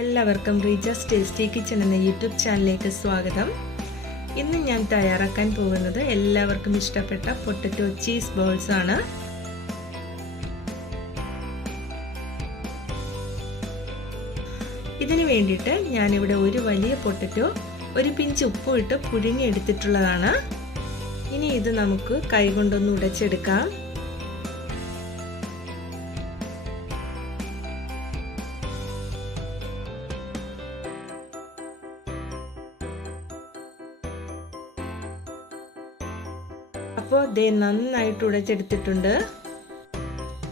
എല്ലാവർക്കും Reeja's tasty kitchen എന്ന YouTube ചാനലിലേക്ക് സ്വാഗതം. ഇന്ന് ഞാൻ തയ്യാറാക്കാൻ പോകുന്നത് എല്ലാവർക്കും ഇഷ്ടപ്പെട്ട പൊട്ടറ്റോ ചീസ് ബോൾസ് ആണ്. ഇതിനു വേണ്ടിയിട്ട് ഞാനിവിടെ ഒരു വലിയ പൊട്ടറ്റോ ഒരു പിഞ്ച് ഉപ്പ് ഇട്ട് പുഴുങ്ങി എടുത്തിട്ടുള്ളതാണ്. ഇനി ഇത് നമുക്ക് കൈകൊണ്ടൊന്ന് ഉടച്ചെടുക്കാം. അപ്പോൾ ദേ നന്നായിട്ട് ഉടച്ചെടുത്തിട്ടുണ്ട്.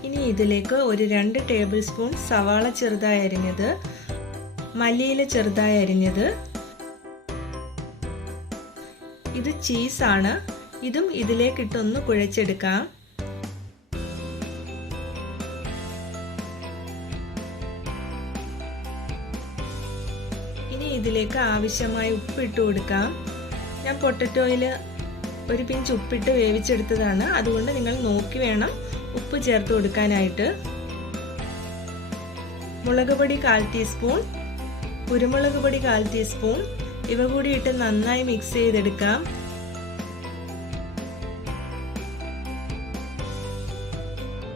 ഇനി ഇതിലേക്ക് ഒരു 2 ടേബിൾ സ്പൂൺ സവാള ചെറുതായി അരിഞ്ഞത്, മല്ലിയില ചെറുതായി അരിഞ്ഞത്, ഇത് ചീസാണ്, ഇതും ഇതിലേക്കിട്ടൊന്ന് കുഴച്ചെടുക്കാം. ഇനി ഇതിലേക്ക് ആവശ്യമായ ഉപ്പ് ഇട്ട് കൊടുക്കാം. ഞാൻ പൊട്ടറ്റോയിൽ ഒരു പിഞ്ച് ഉപ്പിട്ട് വേവിച്ചെടുത്തതാണ്, അതുകൊണ്ട് നിങ്ങൾ നോക്കി വേണം ഉപ്പ് ചേർത്ത് കൊടുക്കാനായിട്ട്. മുളക് പൊടി 1/4 ടീസ്പൂൺ, കുരുമുളക് പൊടി 1/4 ടീസ്പൂൺ, ഇവ കൂടി ഇട്ട് നന്നായി മിക്സ് ചെയ്തെടുക്കാം.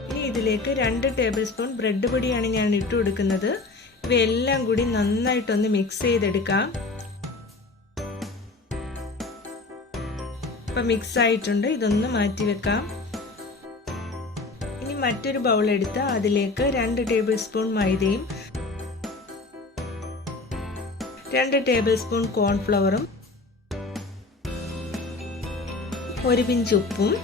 ഇനി ഇതിലേക്ക് 2 ടേബിൾ സ്പൂൺ ബ്രെഡ് പൊടിയാണ് ഞാൻ ഇട്ട് കൊടുക്കുന്നത്. ഇവയെല്ലാം കൂടി നന്നായിട്ടൊന്ന് മിക്സ് ചെയ്തെടുക്കാം. ഇപ്പം മിക്സ് ആയിട്ടുണ്ട്, ഇതൊന്ന് മാറ്റി വെക്കാം. ഇനി മറ്റൊരു ബൗൾ എടുത്ത് അതിലേക്ക് 2 ടേബിൾ സ്പൂൺ മൈദയും 2 ടേബിൾ സ്പൂൺ കോൺഫ്ലവറും 1 പിഞ്ച് ഉപ്പും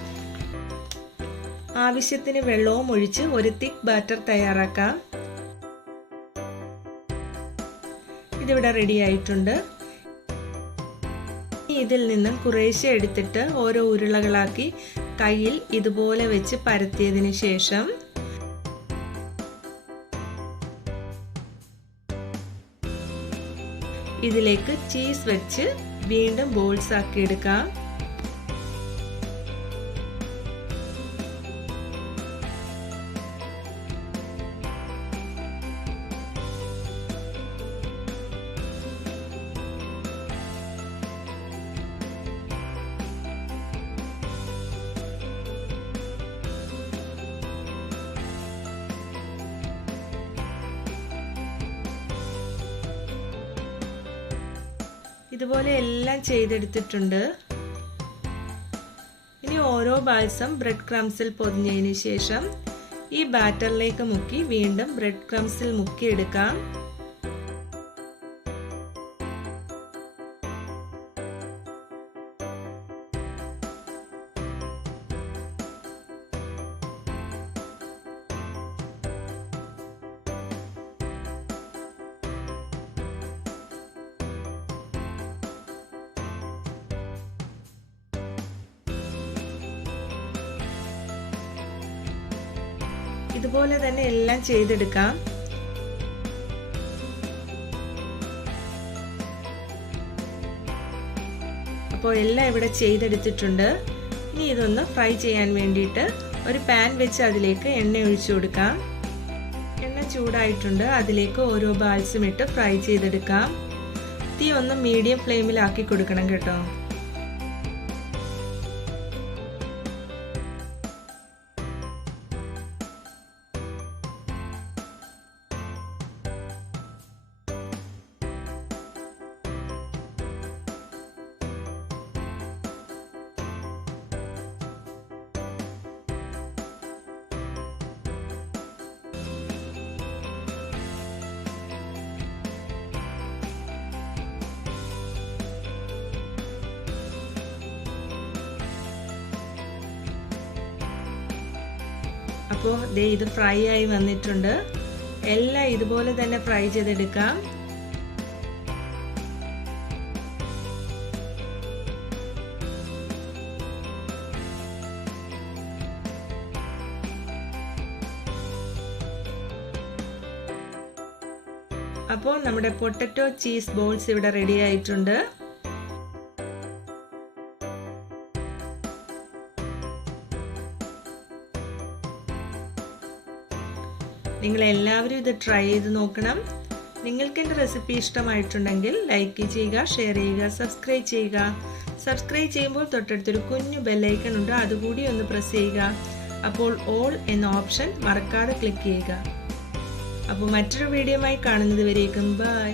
ആവശ്യത്തിന് വെള്ളവും ഒഴിച്ച് ഒരു തിക്ക് ബാറ്റർ തയ്യാറാക്കാം. ഇതിവിടെ റെഡി ആയിട്ടുണ്ട്. ഇതിൽ നിന്നും കുറേശ്ശെ എടുത്തിട്ട് ഓരോ ഉരുളകളാക്കി കയ്യിൽ ഇതുപോലെ വെച്ച് പരത്തിയതിന് ശേഷം ഇതിലേക്ക് ചീസ് വെച്ച് വീണ്ടും ബോൾസ് ആക്കി എടുക്കാം. ഇതുപോലെ എല്ലാം ചെയ്തെടുത്തിട്ടുണ്ട്. ഇനി ഓരോ ബാൾസും ബ്രെഡ് ക്രംസിൽ പൊതിഞ്ഞതിന് ശേഷം ഈ ബാറ്ററിലേക്ക് മുക്കി വീണ്ടും ബ്രെഡ് ക്രംസിൽ മുക്കിയെടുക്കാം. ഇതുപോലെ തന്നെ എല്ലാം ചെയ്തെടുക്കാം. അപ്പോൾ എല്ലാം ഇവിടെ ചെയ്തെടുത്തിട്ടുണ്ട്. ഇനി ഇതൊന്ന് ഫ്രൈ ചെയ്യാൻ വേണ്ടിയിട്ട് ഒരു പാൻ വെച്ച് അതിലേക്ക് എണ്ണ ഒഴിച്ചു കൊടുക്കാം. എണ്ണ ചൂടായിട്ടുണ്ട്, അതിലേക്ക് ഓരോ ബാൾസും ഇട്ട് ഫ്രൈ ചെയ്തെടുക്കാം. തീ ഒന്ന് മീഡിയം ഫ്ലെയിമിലാക്കി കൊടുക്കണം കേട്ടോ. അപ്പോൾ ദേ ഇത് ഫ്രൈ ആയി വന്നിട്ടുണ്ട്. എല്ലാം ഇതുപോലെ തന്നെ ഫ്രൈ ചെയ്തെടുക്കാം. അപ്പോൾ നമ്മുടെ പൊട്ടറ്റോ ചീസ് ബോൾസ് ഇവിടെ റെഡി ആയിട്ടുണ്ട്. നിങ്ങൾ എല്ലാവരും ഇത് ട്രൈ ചെയ്ത് നോക്കണം. നിങ്ങൾക്ക് എൻ്റെ റെസിപ്പി ഇഷ്ടമായിട്ടുണ്ടെങ്കിൽ ലൈക്ക് ചെയ്യുക, ഷെയർ ചെയ്യുക, സബ്സ്ക്രൈബ് ചെയ്യുക. സബ്സ്ക്രൈബ് ചെയ്യുമ്പോൾ തൊട്ടടുത്തൊരു കുഞ്ഞു ബെല്ലൈക്കൺ ഉണ്ട്, അതുകൂടി ഒന്ന് പ്രസ് ചെയ്യുക. അപ്പോൾ ഓൾ എന്ന ഓപ്ഷൻ മറക്കാതെ ക്ലിക്ക് ചെയ്യുക. അപ്പോൾ മറ്റൊരു വീഡിയോയുമായി കാണുന്നത് വരേക്കും ബൈ.